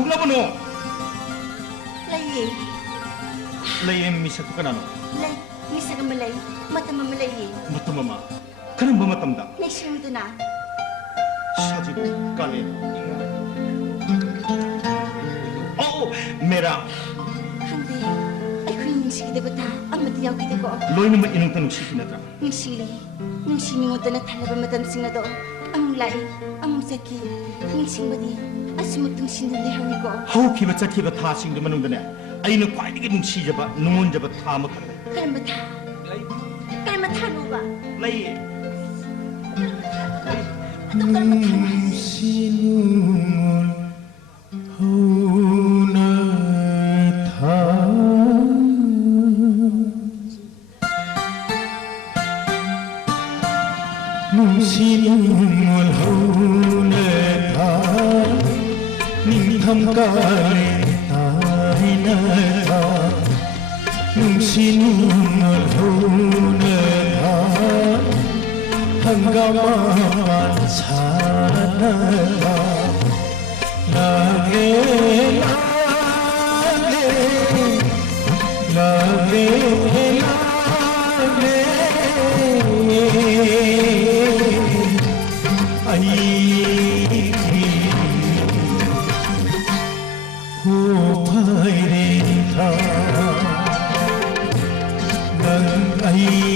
huglabono. Lay. Lay misa to kanano. Lay, misa ka malay. Mata mamalay. Mata mama. Kanang ba matamda? Next room to na. Sajib kale. Oh, mera. Hindi. Ay ko yung sige ba ta? Ang matiyaw kita ko. Loy naman inong tanong si kinatra. Nung sili. Nung siningo na talaba matansing na do. Ang lay. Ang musaki. Nung simadi. Asimutong sinilihan ko. How kiba cha kiba tha sing de manung dane. Ay no kwai dige nung si jaba nungon jaba tha ma kan. Kalma ta. Lay. Kalma ta no ba? Lay. Ano kalma ta? Sinun huna tha Sinun huna tha Ningham kare tai na tha Sinun huna tha Hanggaman sana lage lage lage ai ho phai re tha nang ai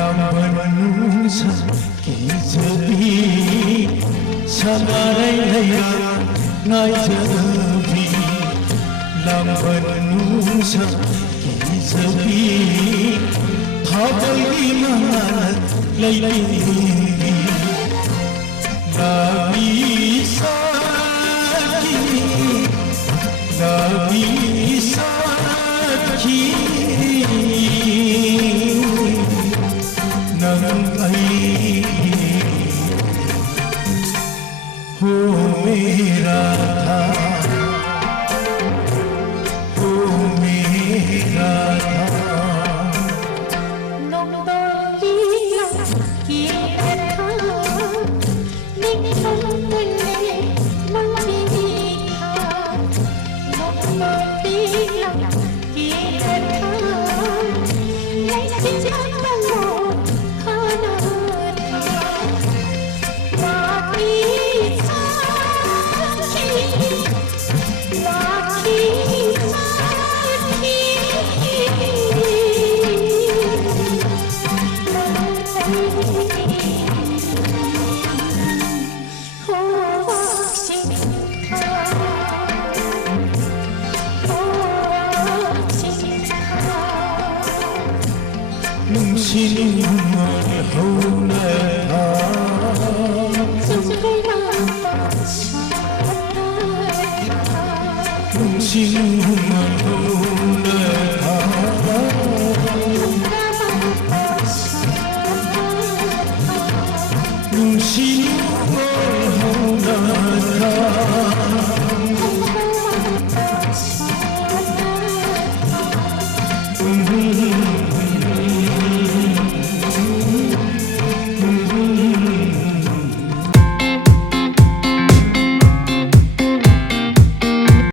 남번누사 기저비 사나라이야 나이저비 남번누사 기저비 다벌기만 레이리 나비사기 나비사기 नंगाई हो मेरा था हो मेरा था 눈치는 허울래다 눈치는 허울래다 눈치는 허울래다